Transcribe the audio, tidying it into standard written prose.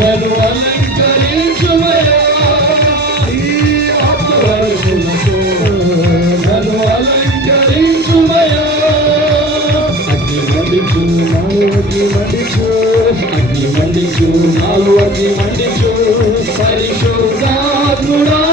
నన్ను అలంకరించుమయా నన్ను అలంకరించుమయా అగ్ని మండించు నాలో అగ్ని మండించు అగ్ని మండించు నాలో అగ్ని మండించు పరిశుద్ధాత్ముడా